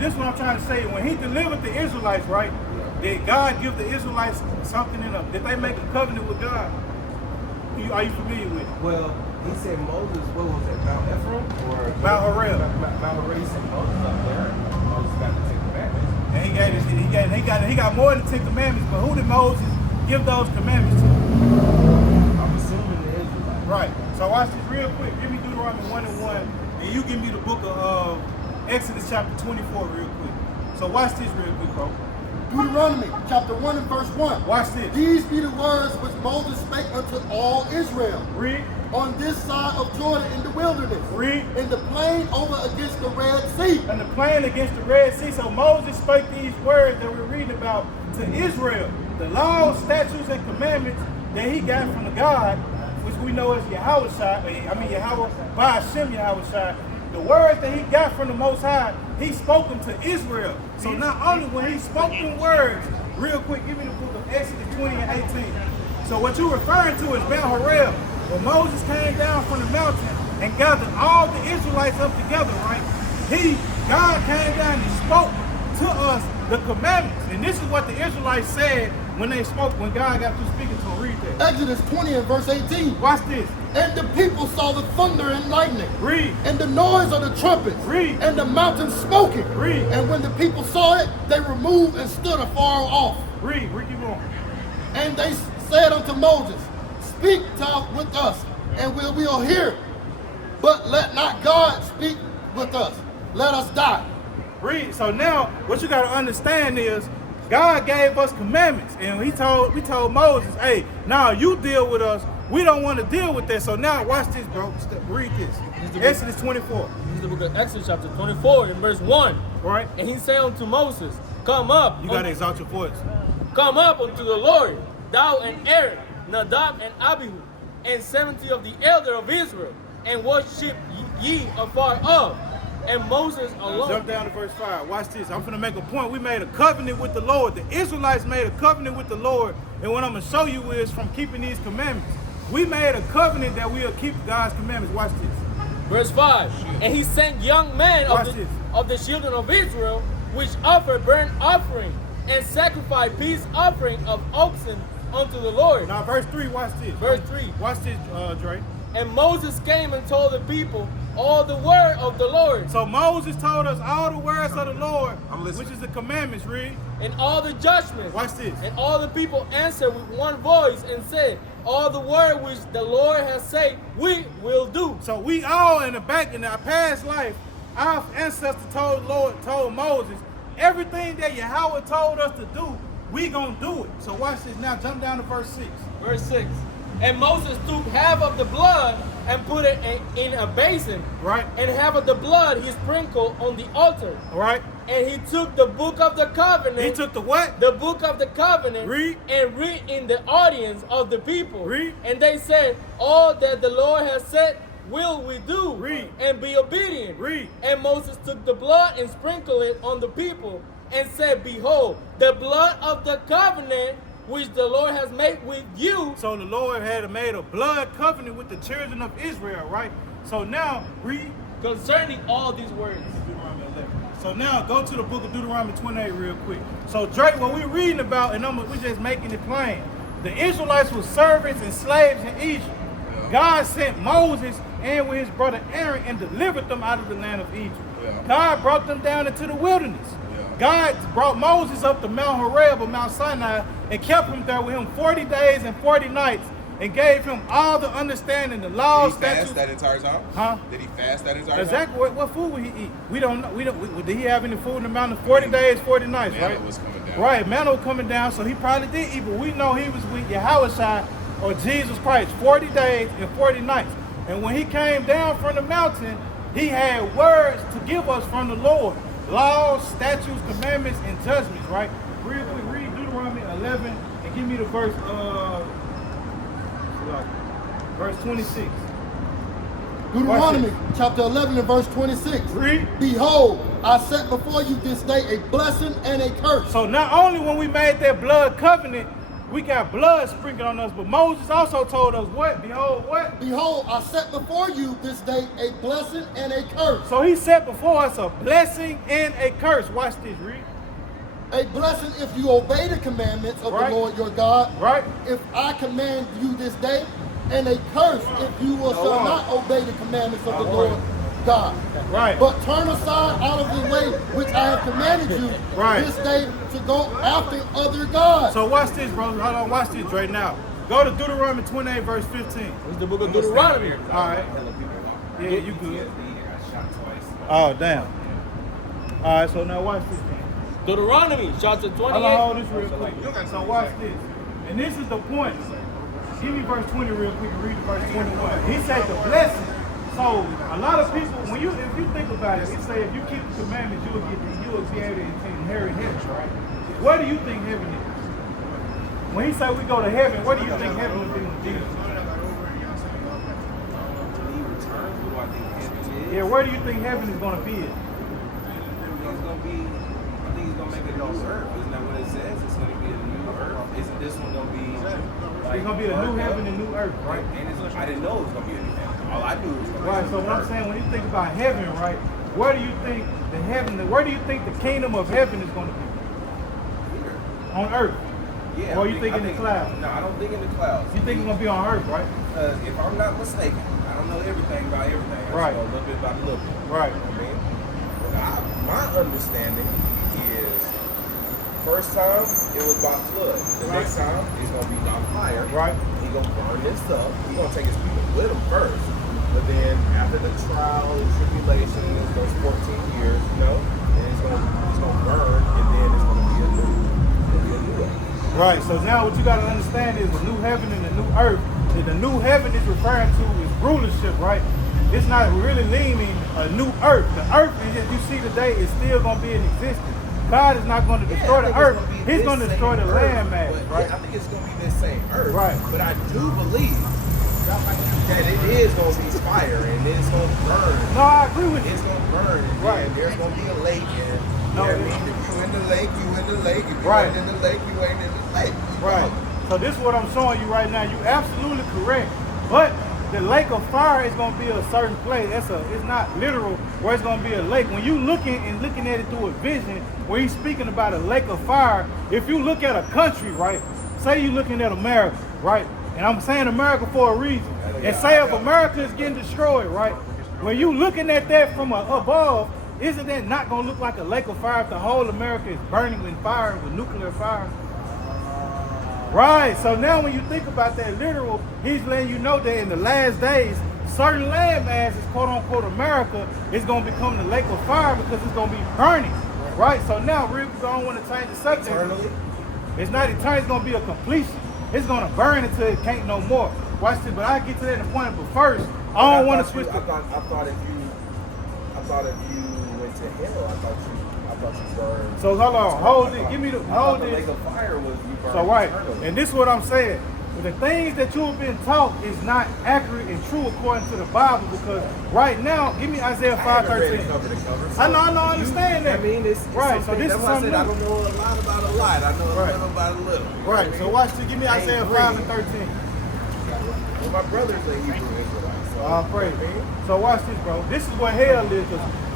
this is what I'm trying to say. When he delivered the Israelites, right? Did God give the Israelites something in them? Did they make a covenant with God? Are you familiar with it? Well, he said Moses, what was it, Mount Ephraim? Or Mount Horeb. Mount Horeb, he sent Moses up there. Moses got the 10 Commandments. And he got more than 10 commandments, but who did Moses give those commandments to? I'm assuming the Israelites. Right. So watch this real quick. Give me Deuteronomy 1 and 1, and you give me the book of Exodus chapter 24 real quick. So watch this real quick, bro. Deuteronomy chapter 1 and verse 1. Watch this. These be the words which Moses spake unto all Israel. Read. On this side of Jordan in the wilderness. Read. In the plain over against the Red Sea. And the plain against the Red Sea. So Moses spake these words that we're reading about to Israel. The laws, statutes, and commandments that he got from the God, which we know as Yahweh by Hashem Yahweh. The words that he got from the Most High, he spoke them to Israel. So not only when he spoke them words, real quick, give me the book of Exodus 20 and 18. So what you're referring to is Mount Horeb. When Moses came down from the mountain and gathered all the Israelites up together, right? God came down and spoke to us the commandments. And this is what the Israelites said when they spoke, when God got through speaking to them. Read that. Exodus 20 and verse 18. Watch this. And the people saw the thunder and lightning. Read. And the noise of the trumpets. Read. And the mountain smoking. Read. And when the people saw it, they removed and stood afar off. Read. Keep going. And they said unto Moses, Speak thou with us, and we will hear. But let not God speak with us. Let us die. Read. So now, what you got to understand is, God gave us commandments, and we told Moses, hey, now you deal with us. We don't want to deal with that. So now, watch this, bro. Read this. Exodus 24. This is the book of Exodus chapter 24 in verse 1. Right. And he said unto Moses, Come up. You got to exalt your voice. Come up unto the Lord, thou and Aaron, Nadab and Abihu, and 70 of the elder of Israel, and worship ye afar off. And Moses alone. Jump down to verse 5. Watch this. I'm going to make a point. We made a covenant with the Lord. The Israelites made a covenant with the Lord. And what I'm going to show you is from keeping these commandments. We made a covenant that we'll keep God's commandments. Watch this. Verse 5. And he sent young men of the children of Israel, which offered burnt offering and sacrificed peace offering of oxen unto the Lord. Now verse 3, watch this. Verse 3. Watch this, Dre. And Moses came and told the people all the word of the Lord. So Moses told us all the words of the Lord, which is the commandments, read. And all the judgments. Watch this. And all the people answered with one voice and said, all the word which the Lord has said, we will do. So we all in our past life, our ancestors told Moses, everything that Yahweh told us to do, we gonna do it. So watch this now, jump down to verse 6. Verse 6. And Moses took half of the blood and put it in a basin. Right. And half of the blood he sprinkled on the altar. Right. And he took the book of the covenant. He took the what? The book of the covenant. Read. And read in the audience of the people. Read. And they said, all that the Lord has said will we do. Read. And be obedient. Read. And Moses took the blood and sprinkled it on the people and said, behold, the blood of the covenant which the Lord has made with you. So the Lord had made a blood covenant with the children of Israel, right? So now, read. Concerning all these words. Deuteronomy 11. So now, go to the book of Deuteronomy 28 real quick. So Drake, what we're reading about, and we're just making it plain. The Israelites were servants and slaves in Egypt. God sent Moses and with his brother Aaron and delivered them out of the land of Egypt. God brought them down into the wilderness. God brought Moses up to Mount Horeb or Mount Sinai and kept him there with him 40 days and 40 nights and gave him all the understanding, the laws, statutes. Did he fast that entire time? Huh? Did he fast that entire time? Exactly. What food would he eat? We don't know. Did he have any food in the mountain? 40 days, 40 nights, Manna right? was coming down. Right, manna was coming down, so he probably did eat, but we know he was with Yahweh or Jesus Christ 40 days and 40 nights. And when he came down from the mountain, he had words to give us from the Lord. Laws, statutes, commandments, and judgments, right? Real quick, read Deuteronomy 11 and give me the verse 26. Deuteronomy chapter 11 and verse 26. Read. Behold, I set before you this day a blessing and a curse. So not only when we made that blood covenant, we got blood sprinkled on us, but Moses also told us what? Behold, what? Behold, I set before you this day a blessing and a curse. So he set before us a blessing and a curse. Watch this, read. A blessing if you obey the commandments of Right. the Lord your God. Right? If I command you this day, and a curse if you shall not obey the commandments of the Lord God. Right. But turn aside out of the way which I have commanded you Right. this day to go after other gods. So watch this, bro. Hold on, watch this right now. Go to Deuteronomy 28, verse 15. It's the book of Deuteronomy. All right. Hella people. Yeah, you good. PTSD, I got shot twice. Oh, damn. All right, so now watch this. Deuteronomy chapter Hold on, hold 28. this real quick. So watch this. And this is the point. Give me verse 20 real quick and read verse 21. He said the blessing. So a lot of people, if you think about it, it say if you keep the commandments, you'll be able to inherit heaven, right? Where do you think heaven is? When he said we go to heaven, where do you think heaven would be when Jesus? When he returns, what do I think heaven is? Yeah, where do you think heaven is going to be? It's gonna be, I think he's gonna make a new earth. Isn't that what it says? It's gonna be a new earth. Isn't this one gonna be like It's going to be a new heaven and new earth, right? And I didn't know it was gonna be a new heaven. All I knew was gonna be Right, a so new what I'm earth. saying, when you think about heaven, right, where do you think where do you think the kingdom of heaven is going to be? Here. On earth. Yeah. Or I you think in the clouds? No, I don't think in the clouds. You think it's going to be on earth, right? If I'm not mistaken, I don't know everything about everything. I Right. just know a little bit about a little bit. Right. You know what I mean? My understanding is first time it was by flood. The Right. next time it's gonna be by fire. Right. He's gonna burn this up. He's gonna take his people with him first. But then after the trial and tribulation, it's those 14 years, and he's gonna burn, and then it's gonna be a new earth. Right, so now what you got to understand is the new heaven and the new earth. And the new heaven is referring to is rulership, right? It's not really meaning a new earth. The earth, as you see today, is still going to be in existence. God is not going to destroy the earth. He's going to destroy the land mass, right? I think it's gonna be this same earth. Right. But I do believe that it is gonna be fire and it's gonna burn. No, I agree with you. It's gonna burn, and Right. then there's gonna be a lake, and No, I it- mean, if you in the lake, you in the lake. If you Right. ain't in the lake, you ain't in the lake. Right. So this is what I'm showing you right now. You're absolutely correct. But the lake of fire is going to be a certain place. It's not literal where it's going to be a lake. When you looking at it through a vision, when he's speaking about a lake of fire, if you look at a country, right? Say you're looking at America, right? And I'm saying America for a reason. And say if America is getting destroyed, right? When you looking at that from above, isn't that not going to look like a lake of fire if the whole America is burning with fire, with nuclear fire? Right, so now when you think about that literal, he's letting you know that in the last days, certain land masses, quote unquote America, is going to become the lake of fire because it's going to be burning. Right, so now real quick, I don't want to change the subject. Eternally. It's not eternal, it's going to be a completion. It's going to burn until it can't no more. Watch this, but I'll get to that in a point, but first, I don't want to switch I thought if you went to hell, I thought you burned. So hold on, hold it, give me the, I thought hold the this. lake of fire was you burned So right, eternally. and this is what I'm saying. The things that you have been taught is not accurate and true according to the Bible because right now, give me Isaiah I haven't read it 5:13. cover to cover. So I know, I understand that. I mean, it's right. So something- this is that's why I something said I new. don't know a lot about a lot. I know a Right. little about a little. Right. So watch this. Give me Isaiah 5:13. Well, my brother's a Hebrew Israelite. So All praise. So watch this, bro. This is what hell is.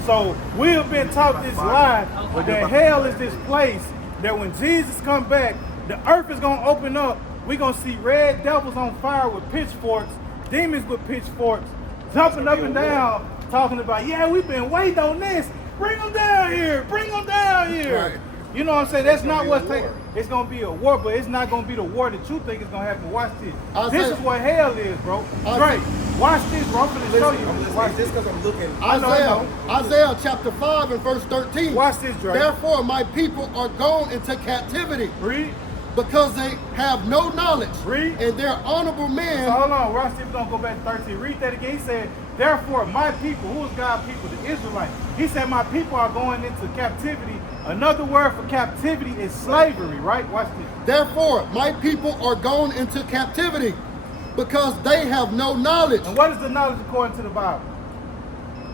So we have been taught this lie that hell is this place that when Jesus come back, the earth is gonna open up. We're gonna see red devils on fire with pitchforks, demons with pitchforks, jumping up and down, talking about, yeah, we've been waiting on this. Bring them down here. Bring them down here. Right. You know what I'm saying? That's It's gonna not be what's a taking. war. It's gonna be a war, but it's not gonna be the war that you think is gonna happen. Watch this. Isaiah- This is what hell is, bro. Isaiah- Right. Watch this, bro. I'm gonna show Listen, you. I'm listening. Watch Just this. because I'm looking. I know. Isaiah chapter 5 and verse 13. Watch this, Dre. Therefore my people are gone into captivity Read. because they have no knowledge. Read. And their honorable So men hold on. Watch this. We're gonna go back to 13. Read that again. He said, therefore my people, who is God's people? The Israelites. He said, my people are going into captivity. Another word for captivity is slavery, right? Watch this. Therefore, my people are gone into captivity because they have no knowledge. And what is the knowledge according to the Bible?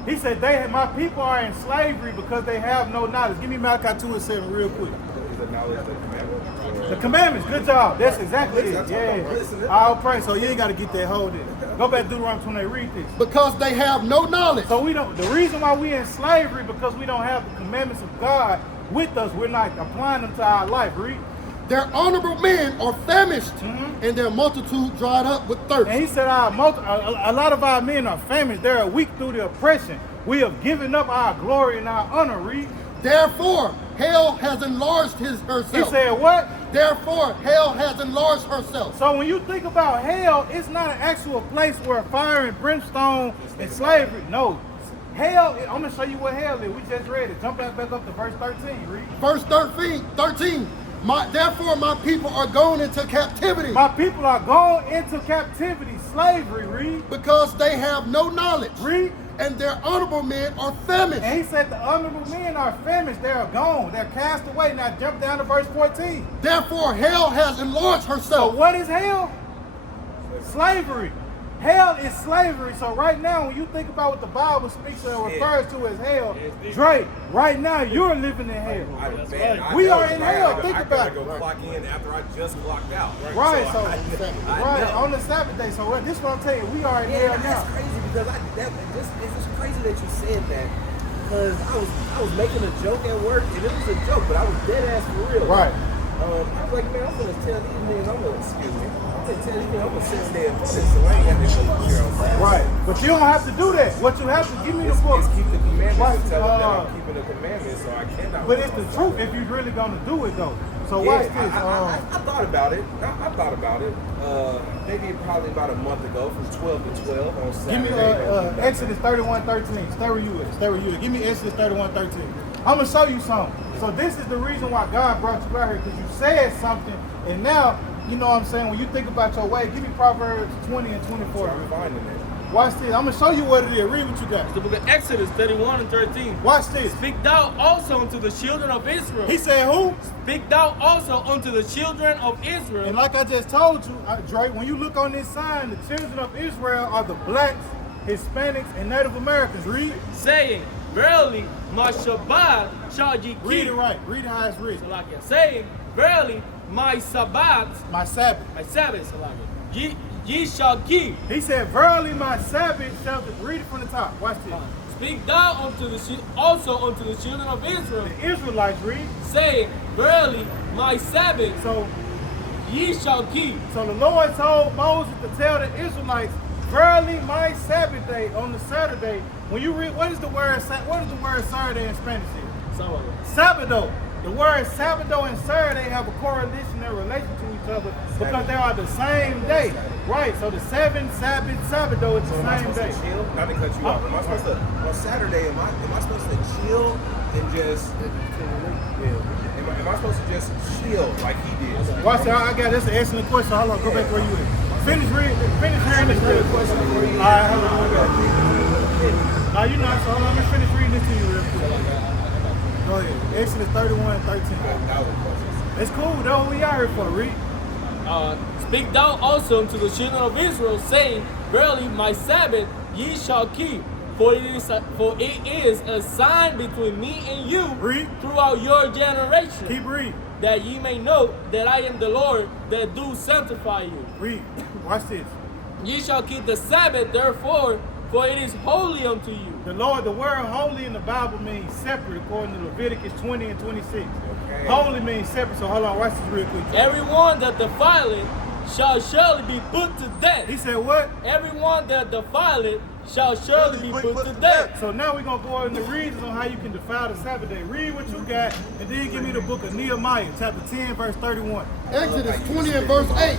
He said, my people are in slavery because they have no knowledge. Give me Malachi 2:7 real quick. Is the acknowledge the commandment? The commandments, good job. That's exactly it. That's Yeah. what I'm listening. I'll pray. So you ain't got to get that hold in. Go back to Deuteronomy 28, read this. Because they have no knowledge. So we don't, the reason why we in slavery, because we don't have the commandments of God with us, we're not applying them to our life. Read. Their honorable men are famished, and their multitude dried up with thirst. And he said a lot of our men are famished. They are weak through the oppression. We have given up our glory and our honor. Read. Therefore, hell has enlarged He herself. said what? Therefore, hell has enlarged herself. So when you think about hell, it's not an actual place where fire and brimstone and slavery. No. Hell, I'm going to show you what hell is. We just read it. Jump back up to verse 13. Read. Verse 13. Therefore, my people are going into captivity My people are going into captivity, slavery. Read. because they have no knowledge, Read. and their honorable men are famished. And he said the honorable men are famished. They are gone. They're cast away. Now jump down to verse 14. Therefore, hell has enlarged So herself. what is hell? Slavery. Hell is slavery. So right now, when you think about what the Bible speaks or refers to as hell, Drake, right now you're living in hell. We are in hell. Think about it. I gotta go clock in after I just clocked out. Right, so I right know. on the Sabbath day. So this is what I'm telling you, we are in hell That's now. crazy because it's just crazy that you said that because I was making a joke at work and it was a joke, but I was dead ass for real. Right. I was like, man, I'm gonna tell these niggas, I'm gonna tell these niggas I'm a 6-day Adventist, so I ain't got this shit, you know what I'm saying? Right. But you don't have to do that. What you have to give me the It's book. keep the commandments Right, and tell them that I'm keeping the commandments, so I cannot. But it's the truth if you're really gonna do it though. So watch this. I thought about it. I thought about it. Maybe probably about a month ago, from 12 to 12 on Give me Saturday. Exodus 31:13. Stay where you at. Stay where you at. Give me Exodus 31:13. I'm gonna show you something. So this is the reason why God brought you out here, because you said something, and now you know what I'm saying. When you think about your way, give me Proverbs 20 and 24. I'm finding it. Watch this. I'm gonna show you what it is. Read what you got. The book of Exodus 31 and 13. Watch this. Speak thou also unto the children of Israel. He said who? Speak thou also unto the children of Israel. And like I just told you, Drake, when you look on this sign, the children of Israel are the blacks, Hispanics, and Native Americans. Read. saying, Verily, my Shabbat shall ye keep. Read it right. Read it how it's written. Salakia. Saying, Verily, my Sabbath, My Sabbath. my Sabbath, Salakia, ye shall keep. He said, verily my Sabbath shall be. Read it from the top. Watch this. Speak thou unto also unto the children of Israel, The Israelites read. saying, Verily, my Sabbath So ye shall keep. the Lord told Moses to tell the Israelites, verily my Sabbath day on the Saturday. When you read, what is the word Saturday in Spanish here? Sabado. The words Sabado and Saturday have a correlation and relation to each other because they are the same day. Right, so the Sabbath, Sabado is the Am I same supposed day. to chill? Not to cut you off. Am I supposed to on Saturday? Am I supposed to chill and just? Am I supposed to just chill like he did? Watch it, I got that's an excellent question. Hold on, go back where you at. Finish hearing this real quick. All right, hold on, now you know, so hold on, let me finish reading this to you real quick. Go ahead. Exodus 31:13. It's cool, though. We out here for read. Speak thou also unto the children of Israel, saying, Verily, my Sabbath ye shall keep. For it is a sign between me and you Read. throughout your generation, Keep reading. that ye may know that I am the Lord that do sanctify you. Read. Watch this. Ye shall keep the Sabbath, therefore, for it is holy unto you. The Lord, the word holy in the Bible means separate according to Leviticus 20 and 26. Okay. Holy means separate. So hold on, watch this real quick. Everyone that defileth shall surely be put to death. He said what? Everyone that defileth shall surely be put to death. So now we're going to go into the reasons on how you can defile the Sabbath day. Read what you got, and then give me the book of Nehemiah, chapter 10, verse 31. Exodus 20 and verse 8.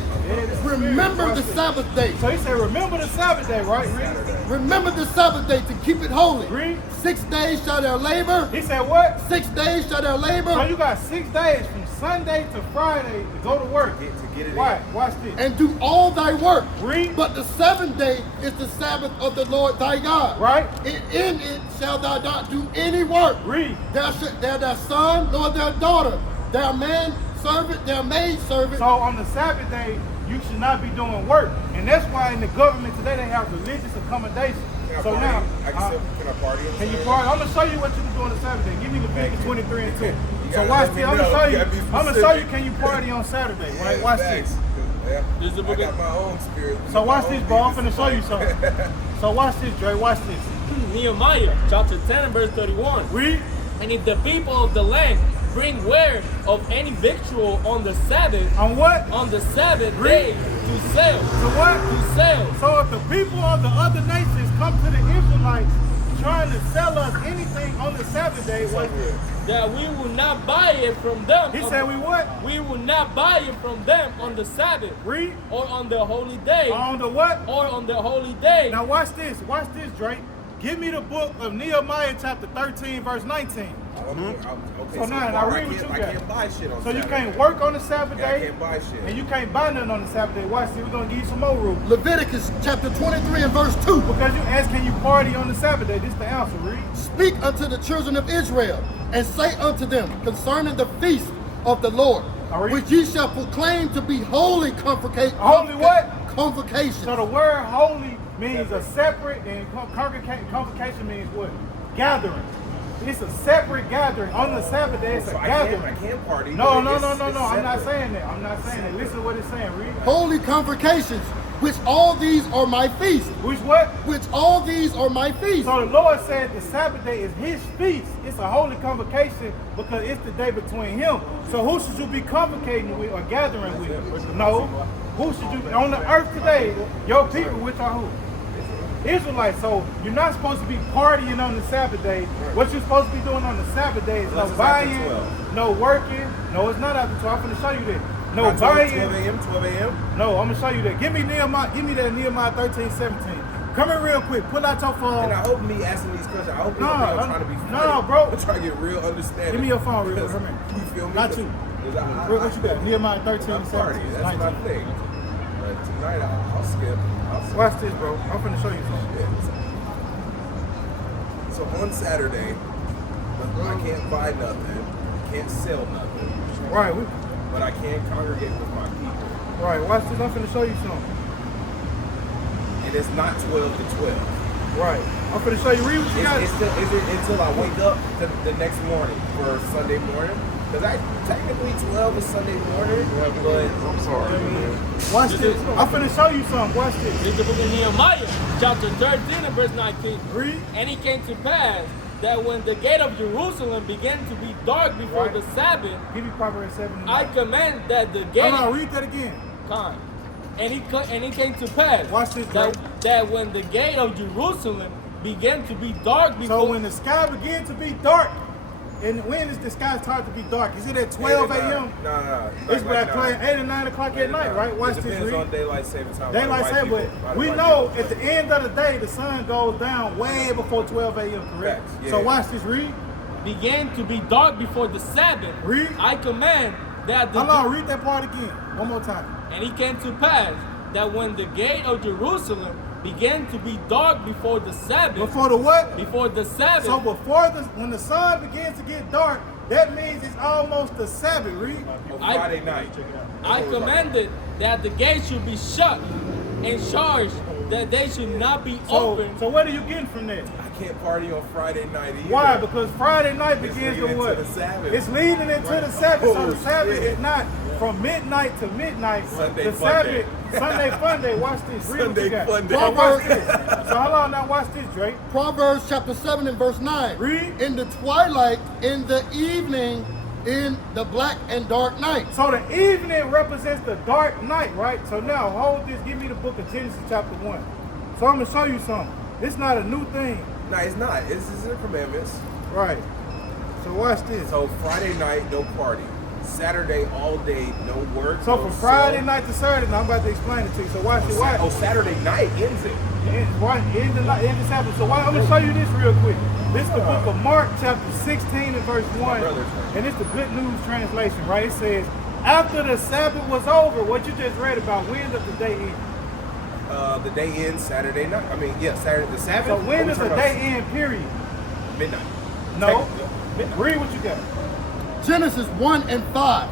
Remember the Sabbath day. So he said, remember the Sabbath day, right? Read. Remember the Sabbath day to keep it holy. Read. 6 days shall thou labor. He said what? 6 days shall thou So labor you got 6 days from Sunday to Friday to go to work. To get it Why? Watch this. and do all thy work. Read. But the 7th day is the Sabbath of the Lord thy God. Right. In it shall thou not do any work. Read. Thou thy son nor their daughter, their man servant, their maid servant. So on the Sabbath day, you should not be doing work. And that's why in the government today they have religious accommodation. So now, can I party? can you party? I'm going to show you what you can do on the Sabbath day. Give me Leviticus 23 and 2. So gotta watch let me this. I'm know. gonna show you. gotta be I'm gonna show you. specific. Can you party on Saturday? Right? Yeah, Watch facts. this. Yeah. This is the I book got of- my own spirit. So watch my this, own bro. I'm demons. finna show you something. So watch this, Dre. Watch this. Nehemiah chapter 10 and verse 31. Read. And if the people of the land bring ware of any victual on the Sabbath, On what? on the Sabbath Read. day to sell, So what? to sell. So if the people of the other nations come to the Israelites trying to sell us anything on the Sabbath day, what? That we will not buy it from them. He said we what? We will not buy it from them on the Sabbath Read. or on the holy day On the what? or on the holy day. Now watch this. Watch this, Drake. Give me the book of Nehemiah chapter 13, verse 19. Okay, So now, far, read what you I got. can't buy shit on So you Saturday. can't work on the Sabbath Yeah, I day, can't buy shit. and you can't buy nothing on the Sabbath day. Watch this. We're gonna give you some more rules. Leviticus chapter 23 and verse 2. Because you ask, can you party on the Sabbath day? This the answer. Read. Speak unto the children of Israel, and say unto them concerning the feast of the Lord, All right. which ye shall proclaim to be holy convocation. Holy what? Convocation. So the word holy means a separate, and convocation means what? Gathering. It's a separate gathering. On the Sabbath day, it's a So gathering. I can't party. No, but no, it's- no, no, it's no. I'm not separate. saying that. I'm not saying that. Listen to what it's saying. Read. Holy convocations, which all these are my feasts. Which what? Which all these are my feasts. So the Lord said the Sabbath day is his feast. It's a holy convocation because it's the day between him. So who should you be convocating with or gathering with? No. Who should you on the earth today? Your people, which are who? Israelites. So you're not supposed to be partying on the Sabbath day. What you're supposed to be doing on the Sabbath day is no Unless it's after buying, 12. no working. No, it's not after 12. I'm going to show you that. No Not 12 buying. 12 a.m., 12 a.m. No, I'm gonna show you that. Give me that Nehemiah 13, 17. Come here real quick. Pull out your phone. And I hope me asking these questions, I hope No, I'm I'm- trying to be funny. no, bro. I'm trying to get real understanding. Give me your phone real quick. Because, Come here. You feel me? Not you. Because Real, what you got? Nehemiah 13, I'm 17. party. That's my 19. thing. But tonight I'll skip. Watch this, bro. I'm finna show you something. Yeah. So on Saturday, I can't buy nothing, can't sell nothing, Right, but I can congregate with my people. right. Watch this. I'm finna show you something. And it's not 12 to 12. Right. I'm finna show you. Read what you got. Is it until I wake up the next morning for Sunday morning? Because technically 12 is Sunday morning, but I'm sorry. Watch this. I'm finna show you something. Watch this. This is the book of Nehemiah, chapter 13 and verse 19. Read. And it came to pass that when the gate of Jerusalem began to be dark before Right. the Sabbath, Give me Proverbs 7. I command that the gate. Hold on. Read that again. Con. And it came to pass Watch this, bro. that when the gate of Jerusalem began to be dark before So when the sky begins to be dark, and when is the sky start to be dark? Is it at 12 a.m.? No. It's like 8 or 9 o'clock at night, right? Watch It this. depends Read. on daylight saving time. Daylight saving, but we know at the end of the day, the sun goes down way before 12 a.m., correct? Facts, yeah. So watch this, read. began to be dark before the Sabbath, Read. I command that the Hold on, read that part again. One more time. And it came to pass that when the gate of Jerusalem began to be dark before the Sabbath, Before the what? before the Sabbath, So when the sun begins to get dark, that means it's almost the Sabbath, read. Friday night. I commanded that the gate should be shut and charged that they should not be open. So what are you getting from that? I can't party on Friday night either. Why? Because Friday night It's begins leading to what? into the Sabbath. It's leading into the Sabbath. So the Oh, Sabbath shit. is not from midnight to midnight. Sunday the fun Sabbath, day. Sunday fun day. Watch this. Read what Sunday you got. fun day. So watch this. So hold on now. Watch this, Drake. Proverbs chapter 7 and verse 9. Read. In the twilight, in the evening, in the black and dark night. So the evening represents the dark night, right? So now hold this. Give me the book of Genesis chapter 1. So I'm gonna show you something. It's not a new thing, No, it's not. This is the commandments. right? So watch this. So Friday night, no party. Saturday all day, no work. So no from Friday sale. night to Saturday, now I'm about to explain it to you. So watch it. Watch. Oh, Saturday night ends it. In the Sabbath. So I'm gonna show you this real quick. This is the book of Mark, chapter 16 and verse 1. And it's the Good News translation, right? It says, after the Sabbath was over, what you just read about, when does the day end? The day ends Saturday night. I mean, yeah, Saturday. The Sabbath. So when does the turn day on end, period? Midnight. No. Read what you got. Genesis 1 and 5.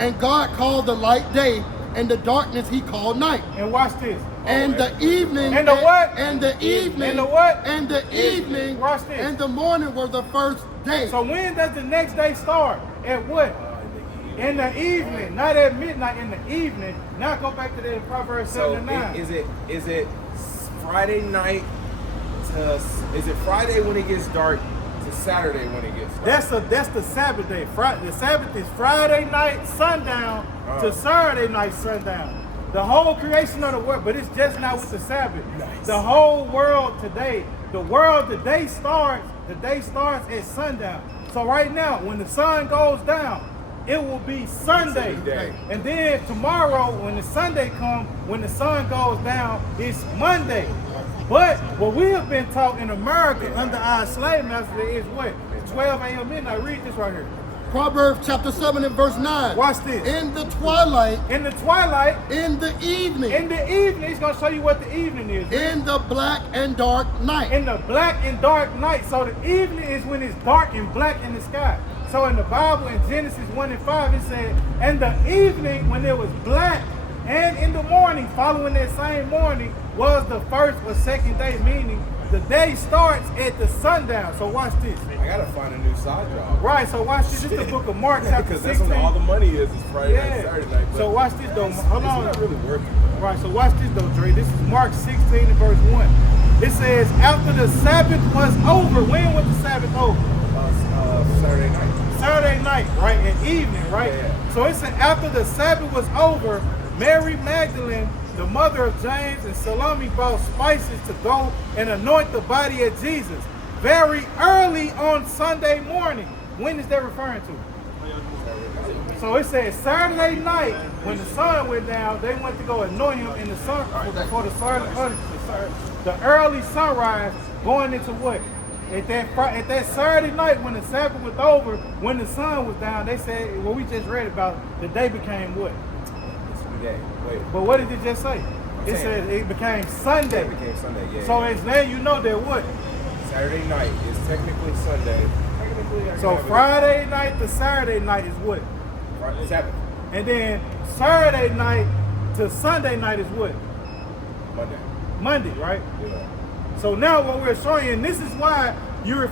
And God called the light day, and the darkness he called night. And watch this. And the evening. And the what? And the evening. And the what? And the evening. Watch this. And the morning were the first day. So when does the next day start? At what? In the evening, not at midnight. In the evening. Now go back to the Proverbs 7 and 9. Is it Friday night to? Is it Friday when it gets dark to Saturday when it gets dark? That's the Sabbath day. The Sabbath is Friday night sundown to Saturday night sundown. The whole creation of the world, but it's just not with the Sabbath. Nice. The whole world today, the day starts at sundown. So right now, when the sun goes down, it will be Sunday. Day. And then tomorrow, when the Sunday comes, when the sun goes down, it's Monday. But what we have been taught in America under our slave master is what? 12 a.m. midnight. Read this right here. Proverbs chapter 7 and verse 9. Watch this. In the twilight, In the twilight, in the evening, he's going to show you what the evening is. in the black and dark night. In the black and dark night. So the evening is when it's dark and black in the sky. So in the Bible, in Genesis 1 and 5, it said, and the evening when it was black, and in the morning, following that same morning, was the first or second day, meaning the day starts at the sundown. So watch this. I gotta find a new side job. Right, so watch this. This is the book of Mark chapter Because 16. that's when all the money is Friday night, Saturday night. But So watch this though. Hold it's on. not really working. Right, so watch this though, Dre. This is Mark 16 and verse 1. It says, after the Sabbath was over. When was the Sabbath over? Saturday night. Saturday night, right? At evening, right? Yeah. So it said after the Sabbath was over, Mary Magdalene, the mother of James, and Salome brought spices to go and anoint the body of Jesus very early on Sunday morning. When is that referring to? So it says Saturday night, when the sun went down, they went to go anoint him in the sun for the early sunrise, going into what? At that Saturday night, when the Sabbath was over, when the sun was down, they said what we just read about, the day became what? It's the day. Wait. But what did it just say? It said it became Sunday. It became Sunday, yeah. So it's now you know that what? Saturday night is technically Sunday. So Friday night to Saturday night is what? Sabbath. And then Saturday night to Sunday night is what? Monday. Monday, right? Yeah. So now what we're showing you, and this is why you're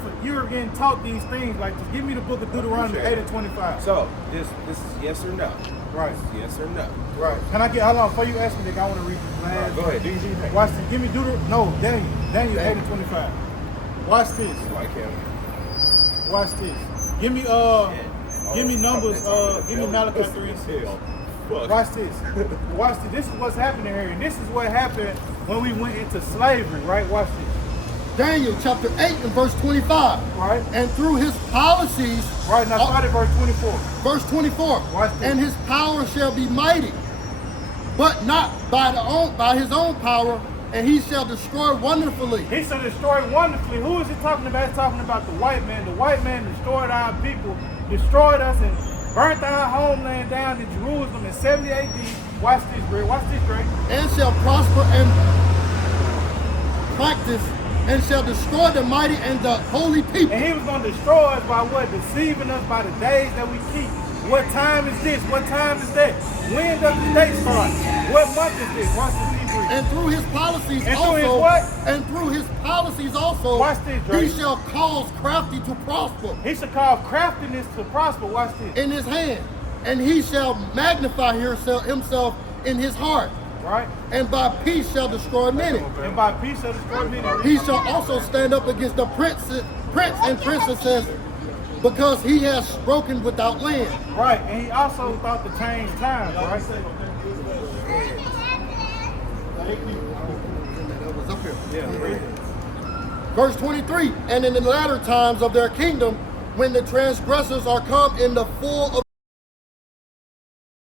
getting taught these things, like just give me the book of Deuteronomy 8 and 25. So this is yes or no. Right. Yes or no. Right. Can I get, hold on, before you ask me, I want to read this last. Go ahead. Do you think? Watch this. Give me Daniel 8 and 25. Watch this. Like him. Watch this. Give me Numbers, give me Malachi 3 and 6. Watch this. Watch this. This is what's happening here. And this is what happened when we went into slavery, right? Watch this. Daniel chapter 8 and verse 25. Right. And through his policies, Right, now start at verse 24. verse 24. Watch this. And his power shall be mighty, but not by his own power, and he shall destroy wonderfully. He shall destroy wonderfully. Who is he talking about? He's talking about the white man. The white man destroyed our people, destroyed us, and burnt our homeland down in Jerusalem in 70 AD. Watch this, Greg. Watch this, Greg. And shall prosper and practice, and shall destroy the mighty and the holy people. And he was going to destroy us by what? Deceiving us by the days that we keep. What time is this? What time is that? When does the day start? What month is this? Watch this, Hebrew. And through his policies And through also, his what? and through his policies also, Watch this, Drake. he shall cause crafty to prosper He should call craftiness to prosper. Watch this. in his hand, and he shall magnify himself in his heart, Right? and by peace shall destroy many. And by peace shall destroy many. He shall also stand up against the prince and princesses, because he has broken without land. Right. And he also thought to change times, right? That was up here. Verse 23, and in the latter times of their kingdom, when the transgressors are come in the full of